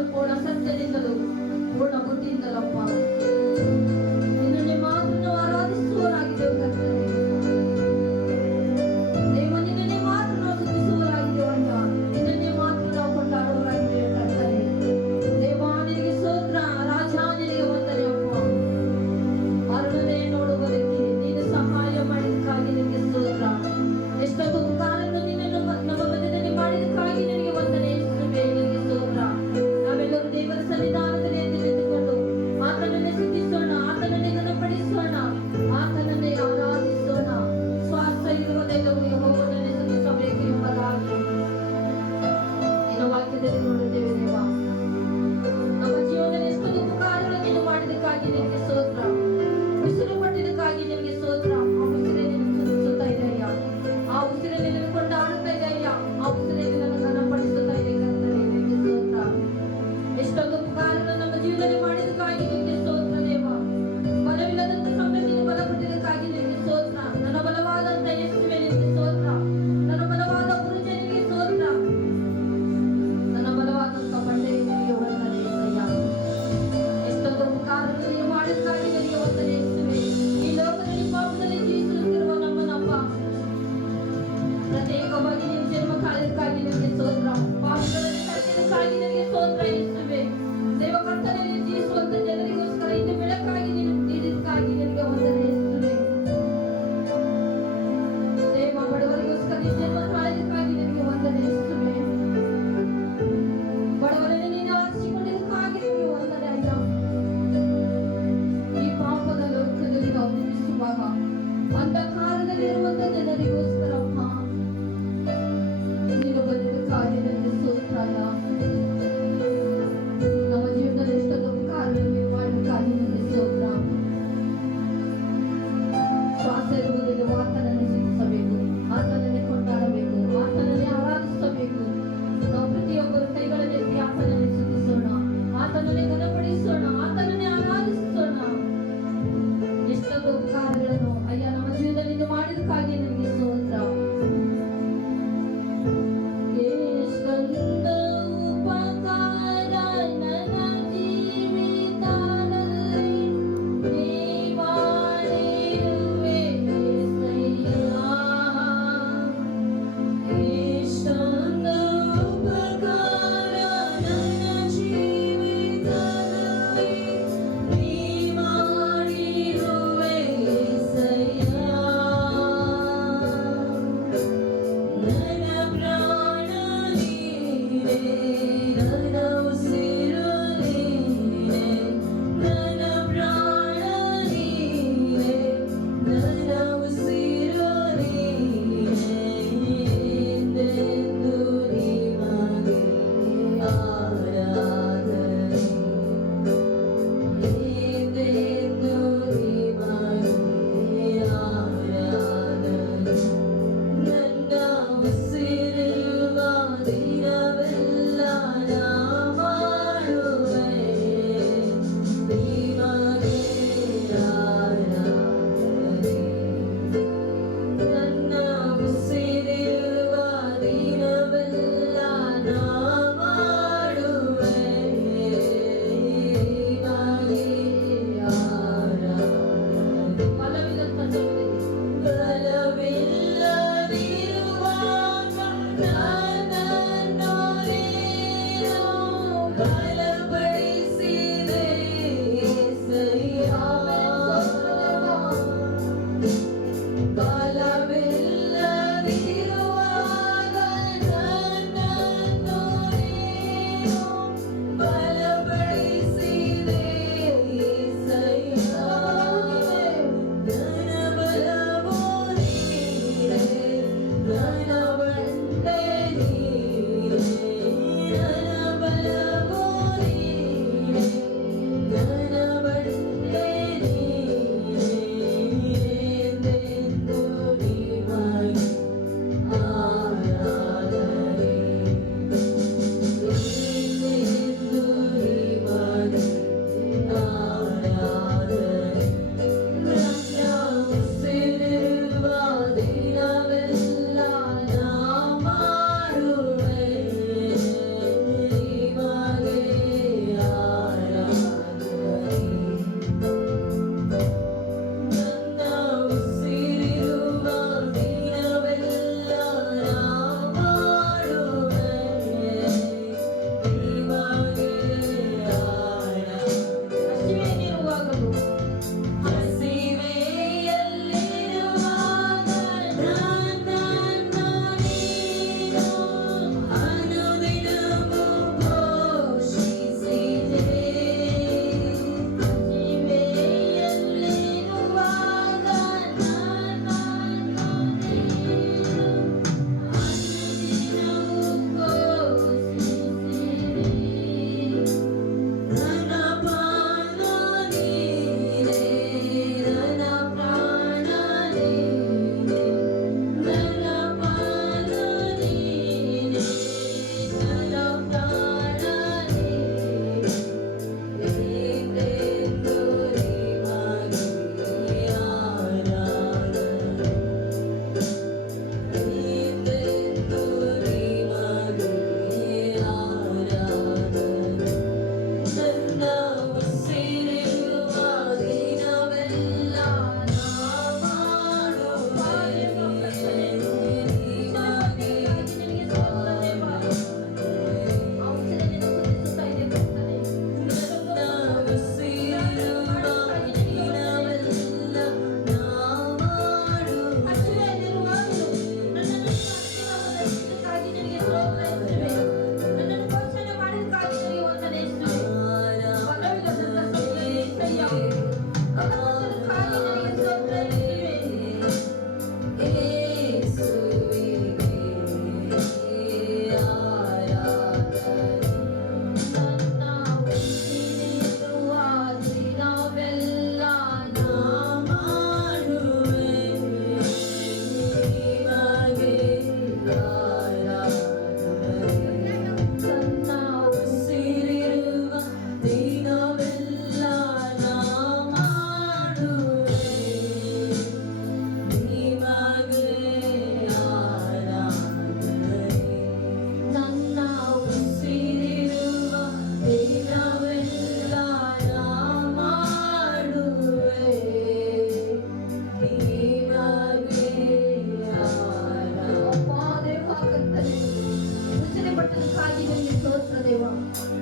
ಪ್ರೀತಿಯಿಂದಲೂ ಪೂರ್ಣ ಸತ್ಯದಿಂದಲೂ ಪೂರ್ಣ ಬುದ್ಧಿಯಿಂದಲಪ್ಪ ನಿನ್ನನ್ನೇ ಮಾತ್ರ ನಾವು ಆರಾಧಿಸುವವರಾಗಿದ್ದೇವೆ ಕರ್ತನೆ. ದೇವ ನಿನ್ನನ್ನೇ ಮಾತ್ರ ನಾವು ಸ್ತುತಿಸುವವರಾಗಿದ್ದೇವಯ್ಯ. ನಿನ್ನನ್ನೇ ಮಾತ್ರ ನಾವು ಕೊಂಡಾಡುವವರಾಗಿದ್ದೇವೆ ಕರ್ತನೆ. ದೇವ ನಿನಗೆ ಸ್ತೋತ್ರ, ರಾಜ ನಿನಗೆ ವಂದನೆ ಅಪ್ಪ. ಅರುಣನೇ ನೋಡುವುದಕ್ಕೆ ನೀನು ಸಹಾಯ ಮಾಡಿದಕ್ಕಾಗಿ ನಿನಗೆ ಸ್ತೋತ್ರ. ಎಷ್ಟೊಂದು ಕಾಲವನ್ನು ನಿನ್ನನ್ನು ನಮ್ಮ ಮಧ್ಯದಲ್ಲಿ ಮಾಡಿದಕ್ಕಾಗಿ ನಿನಗೆ ವಂದನೆ ಯೇಸುವೇ, ನಿನಗೆ ಸ್ತೋತ್ರ. ನಾವೆಲ್ಲರೂ ದೇವರ ಸನ್ನಿಧಾನದಲ್ಲಿ ಎದ್ದು ನಿಂತುಕೊಂಡು ಆತನನ್ನೇ ಸ್ತುತಿಸೋಣ, ಆತನನ್ನೇ ಘನಪಡಿಸೋಣ, ಆತನನ್ನೇ ಆರಾಧಿಸೋಣ. ಸ್ವಾರ್ಥ ಇರುವುದೆಲ್ಲವೂ ಯೆಹೋವನನ್ನೇ ಸ್ತುತಿಸಬೇಕು ಎಂಬುದಾಗಿ ನಿನ್ನ ವಾಕ್ಯದಲ್ಲಿ ನೋಡುತ್ತೇವೆ ದೇವ. ನಮ್ಮ ಜೀವನದಲ್ಲಿ ಎಷ್ಟೊಂದು ಉಪಕಾರಗಳನ್ನು ನೀನು ಮಾಡಿದಕ್ಕಾಗಿ ನಿನಗೆ ಸ್ತೋತ್ರ. ಉಸಿರು ಪಟ್ಟಿದ್ದಕ್ಕಾಗಿ ನಿನಗೆ ಸ್ತೋತ್ರ. ಆ ಉಸಿರೇ ನಿನಗೆ ಸ್ತುತಿಸುತ್ತಾ ಇದೆಯಯ್ಯ, ಆ ಉಸಿರೇ ನಿನ್ನನ್ನು ಕೊಂಡಾಡುತ್ತಾ ಇದೆಯಯ್ಯ, ಆ ಉಸಿರೇ ನಿನ್ನನ್ನು ಘನಪಡಿಸುತ್ತಾ ಇದೆ ಕರ್ತನೆ, ನಿನಗೆ ಸ್ತೋತ್ರ. ಎಷ್ಟೊಂದು ಉಪಕಾರಗಳನ್ನು ನಮ್ಮ ಜೀವನದಲ್ಲಿ ಮಾಡಿದಕ್ಕಾಗಿ ನಿನಗೆ ಸ್ತೋತ್ರ ದೇವ. ಬಲವಿಲ್ಲದಂತ ಸಮಯದಲ್ಲಿ ಬಲ ಕೊಟ್ಟಿದ್ದಕ್ಕಾಗಿ ನಿನಗೆ ಸ್ತೋತ್ರ. ನನ್ನ ಬಲವಾದಂತ ಯೇಸುವೇ ನಿನಗೆ ಸ್ತೋತ್ರ. ನನ್ನ ಬಲವಾದ ಗುರುಜೆ ನಿನಗೆ ಸ್ತೋತ್ರ. ನನ್ನ ಬಲವಾದಂತ ಬಂಡೆ ನಿನಗೆ ವಂದನೆ ಯೇಸಯ್ಯ. ಎಷ್ಟೊಂದು ಉಪಕಾರಗಳನ್ನು ನೀನು ಮಾಡಿದಕ್ಕಾಗಿ ನಿನಗೆ ವಂದನೆ ಯೇಸುವೇ. ಈ ಲೋಕದಲ್ಲಿ ಪಾಪದಲ್ಲಿ ಜೀವಿಸುತ್ತಿರುವ ನಮ್ಮನ್ನಪ್ಪ ಪ್ರತ್ಯೇಕವಾಗಿ ನೀನು ಜನ್ಮ ಕಾಲಕ್ಕಾಗಿ ನಿನಗೆ ಸ್ತೋತ್ರ. ಪಾಪಗಳಲ್ಲಿ ಕರೆದಿದ್ದಕ್ಕಾಗಿ ನಿನಗೆ ಸ್ತೋತ್ರ ಯೇಸುವೇ. ದೇವ ಕರ್ತನಲ್ಲಿ ಜೀವಿಸುವಂತ ಜನರಿಗೋಸ್ಕರ ಇನ್ನು ಬೆಳಕಾಗಿ ನೀನು ನೀಡಿದ್ದಕ್ಕಾಗಿ ನಿನಗೆ ವಂದನೆ ಯೇಸುವೇ. ದೇವ ಬಡವರಿಗೋಸ್ಕರ ಈ ಜನ್ಮ ಕಾಲಕ್ಕಾಗಿ ನಿನಗೆ ವಂದನೆ ಯೇಸುವೇ. ಬಡವರನ್ನು ನೀನು ಆರಿಸಿಕೊಂಡಿದ್ದಕ್ಕಾಗಿ ನಿನಗೆ ವಂದನೆ ಅಯ್ಯ. ಈ ಪಾಪದ ಲೋಕದಲ್ಲಿ ನಾವು ಜೀವಿಸುವಾಗ ಅಂಧಕಾರದಲ್ಲಿರುವಂತ ಜನರಿಗೋಸ್ಕರಪ್ಪ ನೀನು ಬಂದಿದ್ದಕ್ಕಾಗಿ ನಿನಗೆ ಸ್ತೋತ್ರ ಅಯ್ಯ.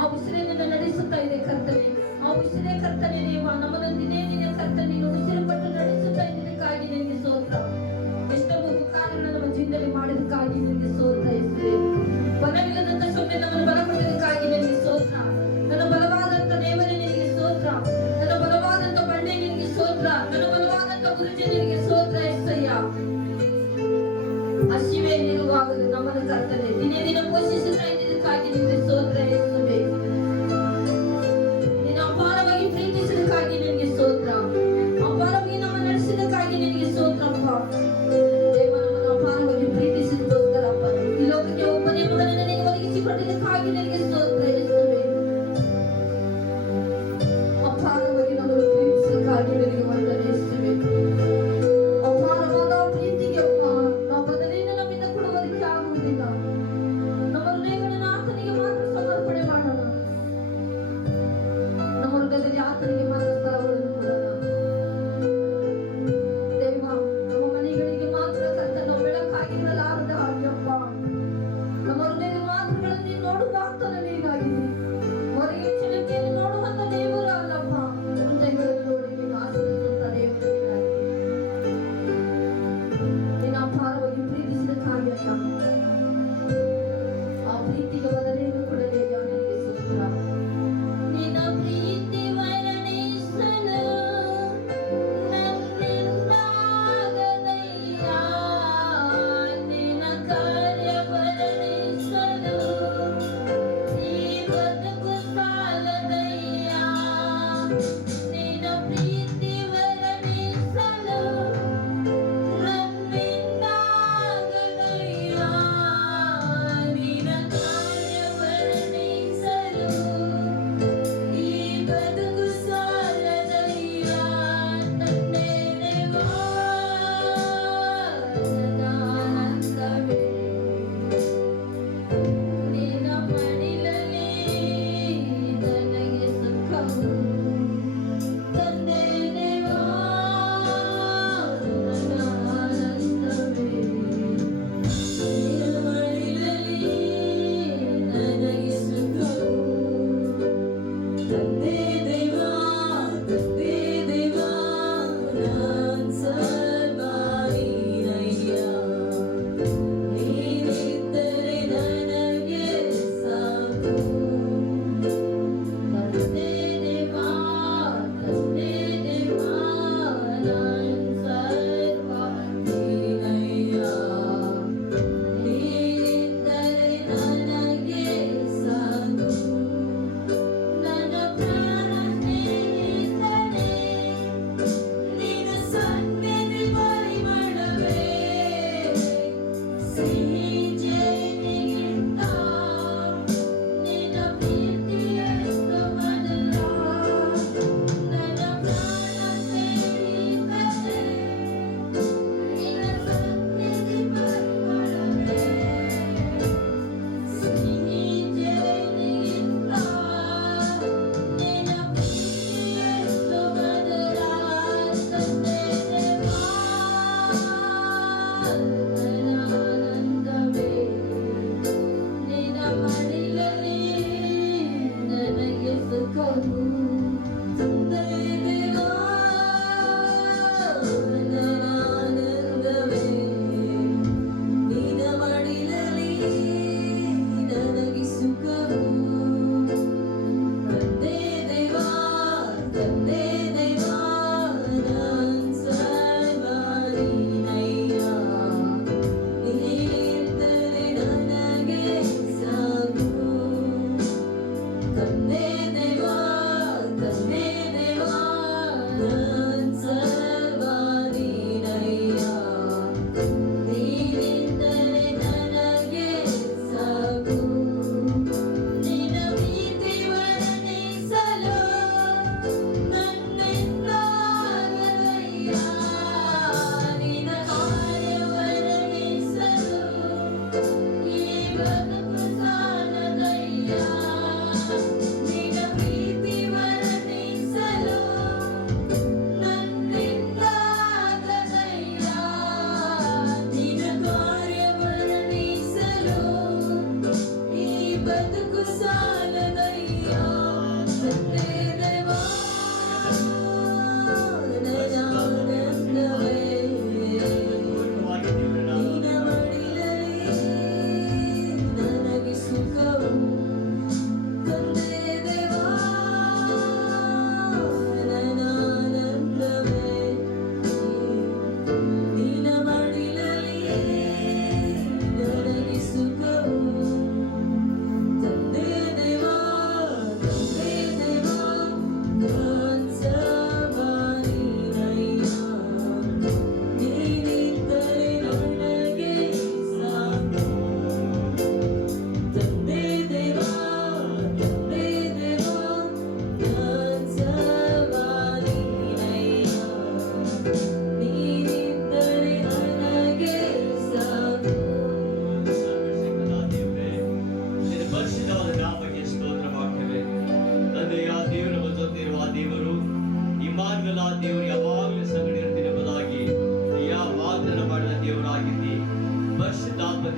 ಆ ಉಸಿರಿನಿಂದ ನಡೆಸುತ್ತಾ ಇದೆ ಕರ್ತನೆ. ಆ ಉಸಿರೇ ಕರ್ತನೆ ದೇವ, ನಮ್ಮನ್ನು ದಿನೇ ದಿನೇ ಕರ್ತನೆ ಉಸಿರು ಕೊಟ್ಟು ನಡೆಸುತ್ತಾ ಇದ್ದಕ್ಕಾಗಿ ನಿನಗೆ ಸ್ತೋತ್ರ. ಎಷ್ಟೊಂದು ಉಪಕಾರಗಳನ್ನು ನಮ್ಮ ಜೀವನದಲ್ಲಿ ಮಾಡಿದಕ್ಕಾಗಿ ನಿನಗೆ ಸ್ತೋತ್ರ ಯೇಸುವೇ. ಬಲವಿಲ್ಲದಂತ ಸುಮ್ಮನೆ ನಮ್ಮನ್ನು ಬಲಪಡಿಸೋದಕ್ಕಾಗಿ ನಿನಗೆ ಸ್ತೋತ್ರ. ನನ್ನ ಬಲವಾದಂತ ದೇವರೇ ನಿನಗೆ ಸ್ತೋತ್ರ. ನನ್ನ ಬಲವಾದಂತ ಬಂಡೆ ನಿನಗೆ ಸ್ತೋತ್ರ. ನನ್ನ ಬಲವಾದಂತ ಗುರುಜಿ ನಿನಗೆ ಸ್ತೋತ್ರ ಯೇಸಯ್ಯ. ಹಸಿವೆಯಲ್ಲಿರುವಾಗಲೂ ನಮ್ಮನ್ನು ಕರ್ತನೆ ದಿನೇ ದಿನ ಪೋಷಿಸುತ್ತಾ ಇದ್ದಕ್ಕಾಗಿ ನಿನಗೆ ಸ್ತೋತ್ರ ಯೇಸುವೇ. ನೀನು ಅಪಾರವಾಗಿ ಪ್ರೀತಿಸಿದಕ್ಕಾಗಿ ನಿನಗೆ ಸ್ತೋತ್ರ. ಅಪಾರವಾಗಿ ನಮ್ಮ ನಡೆಸಿದಕ್ಕಾಗಿ ನಿನಗೆ ಸ್ತೋತ್ರಪ್ಪ. ದೇವ, ನಮ್ಮನ್ನು ಅಪಾರವಾಗಿ ಪ್ರೀತಿಸಿದಕ್ಕೋಸ್ಕರಪ್ಪ ಈ ಲೋಕಕ್ಕೆ ಒಬ್ಬನೇ ಮಗನನ್ನು ನಿನಗೆ ಒದಗಿಸಿಕೊಟ್ಟಿದ್ದಕ್ಕಾಗಿ ನಿನಗೆ ಸ್ತೋತ್ರ ಯೇಸುವೇ. ಅಪಾರವಾಗಿ ನಮ್ಮನ್ನು ಪ್ರೀತಿಸಿದಕ್ಕಾಗಿ ನಿನಗೆ ವಂದನೆ ಯೇಸುವೇ. ಅಪಾರವಾದ ಪ್ರೀತಿಗೆ ನಾವು ಬದಲಿನ ನಮ್ಮಿಂದ ಕೊಡುವುದಕ್ಕೆ ಆಗುವುದಿಲ್ಲ. ನಮ್ಮ ಹೃದಯಗಳನ್ನು ಆತನಿಗೆ ಮಾತ್ರ ಸಮರ್ಪಣೆ ಮಾಡೋಣ. ನಮ್ಮ ಹೃದಯದಲ್ಲಿ ಆತನಿಗೆ ಮಾತ್ರ ಸ್ಥಳಗಳನ್ನು ಕೊಡೋಣ. ದೇವ, ನಮ್ಮ ಮನೆಗಳಿಗೆ ಮಾತ್ರ ಕರ್ತ ನಾವು ಬೆಳಕಾಗಿರಲಾರದ ಹಾಗೆಯಪ್ಪ. ನಮ್ಮ ಹೃದಯದ ಮಾತುಗಳನ್ನು ನೀನು ನೋಡುವ ಆತನ ನೀನಾಗಿದೆ. ಹೊರಗೆ ಚಿಲಕೆಯನ್ನು ನೋಡುವಂತ ದೇವರು ಅಲ್ಲಪ್ಪ. ಹೃದಯಗಳನ್ನು ನೋಡಿ ನೀನು ಆಶೀರ್ವದಿಸುವಂತ ದೇವರು ನೀನಾಗಿದೆ. ನೀನು ಅಪಾರವಾಗಿ ಪ್ರೀತಿಸಿದಕ್ಕಾಗಿ ಅಯ್ಯ, ಆ ಪ್ರೀತಿಗೆ ಬದಲೇನು ಕೊಡಲಿ ಅಯ್ಯ, ನಿನಗೆ ಸ್ತೋತ್ರ. ನಿನ್ನ ಪ್ರೀತಿ ವರ್ಣಿಸಲು ನನ್ನಿಂದಾಗದಯ್ಯ, ನಿನ್ನ ಕಾರ್ಯ ವರ್ಣಿಸಲು ಈ ಬದುಕು ಸಾಲದಯ್ಯ. ನಿನ್ನ ಪ್ರೀತಿ ವರ್ಣಿಸಲು ನನ್ನಿಂದಾಗದಯ್ಯ, ನಿನ್ನ ಕಾರ್ಯ ವರ್ಣಿಸಲು ಈ ಬದುಕು ಸಾಲದಯ್ಯ. ತಂದೆ ದೇವಾ, ನನ್ನ ಆನಂದವೇ ನಿನ್ನ ಮಡಿಲಲ್ಲಿ ನನಗೆ ಸುಖವು. ತಂದೆ ದೇವಾ, ನನ್ನ ಆನಂದವೇ ನಿನ್ನ ಮಡಿಲಲ್ಲಿ ನನಗೆ ಸುಖವು. ತಂದೆ ದೇವಾ, ತಂದೆ ದೇವಾ, ನಾನ್ ಸರ್ವ ನೀನಯ್ಯ. ನೀನಿದ್ದರೆ ನನಗೆ ಸಾಕು. ತಂದೆ ದೇವಾ, ತಂದೆ ದೇವಾ, ನಾನ್ ಸರ್ವ ನೀನಯ್ಯ. ನೀನಿದ್ದರೆ ನನಗೆ ಸಾಕು. ನನ್ನ ಪ್ರಾಣ ಸ್ನೇಹಿತನೇ, ನಿನ್ನ ಸನ್ನಿಧಿ ಪರಿಮಳವೇ ಸಿಹಿ ಜೇನಿಗಿಂತ ನಿನ್ನ ಪ್ರೀತಿ ಎಷ್ಟು ಮಧುರ. ನನ್ನ ಪ್ರಾಣ ಸ್ನೇಹಿತನೇ, ನಿನ್ನ ಸನ್ನಿಧಿ ಪರಿಮಳವೇ ಸಿಹಿ ಜೇನಿಗಿಂತ ನಿನ್ನ ಪ್ರೀತಿ ಎಷ್ಟು ಮಧುರ. ತಂದೆ ದೇವಾ, ನನ್ನ ಆನಂದವೇ ನಿನ್ನ ಮಡಿಲಲ್ಲಿ ನನಗೆ ಸುಖವು. ತಂದೆ ದೇವಾ, ನನ್ನ ಆನಂದವೇ ನಿನ್ನ ಮಡಿಲಲ್ಲಿ ನನಗೆ ಸುಖವು. ತಂದೆ ದೇವಾ, ತಂದೆ ದೇವಾ, ನಾನ್ ಸರ್ವ ನೀನಯ್ಯ. ನೀನಿದ್ದರೆ ನನಗೆ ಸಾಕು. ತಂದೆ ದೇವಾ, ತಂದೆ ದೇವಾ, ನಾನ್ ಸರ್ವ ನೀನಯ್ಯ. ನೀನಿದ್ದರೆ ನನಗೆ ಸಾಕು. ನಿನ್ನ ಪ್ರೀತಿ ವರ್ಣಿಸಲು ನನ್ನಿಂದಾಗದಯ್ಯ, ನಿನ್ನ ಕಾರ್ಯ ವರ್ಣಿಸಲು ಈ ಬದುಕು ಸಾಲದಯ್ಯ. ನಿನ್ನ ಪ್ರೀತಿ ವರ್ಣಿಸಲು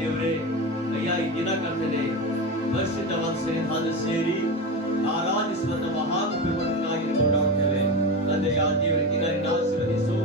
ದೇವರೇ ಅಯ್ಯ ಈ ದಿನ ಕರ್ತನೆ ಪರಿಶುದ್ಧವಾದ ಸನ್ನಿಧಾನ ಸೇರಿ ಆರಾಧಿಸುವಂತ ಮಹಾನ್ ಕೃಪೆಗಳಿಗಾಗಿ ಕೊಂಡಾಡ್ತೇವೆ. ತಂದೆಯ ದೇವರಿಗೆ ನಿನ್ನ ಆಶೀರ್ವದಿಸು.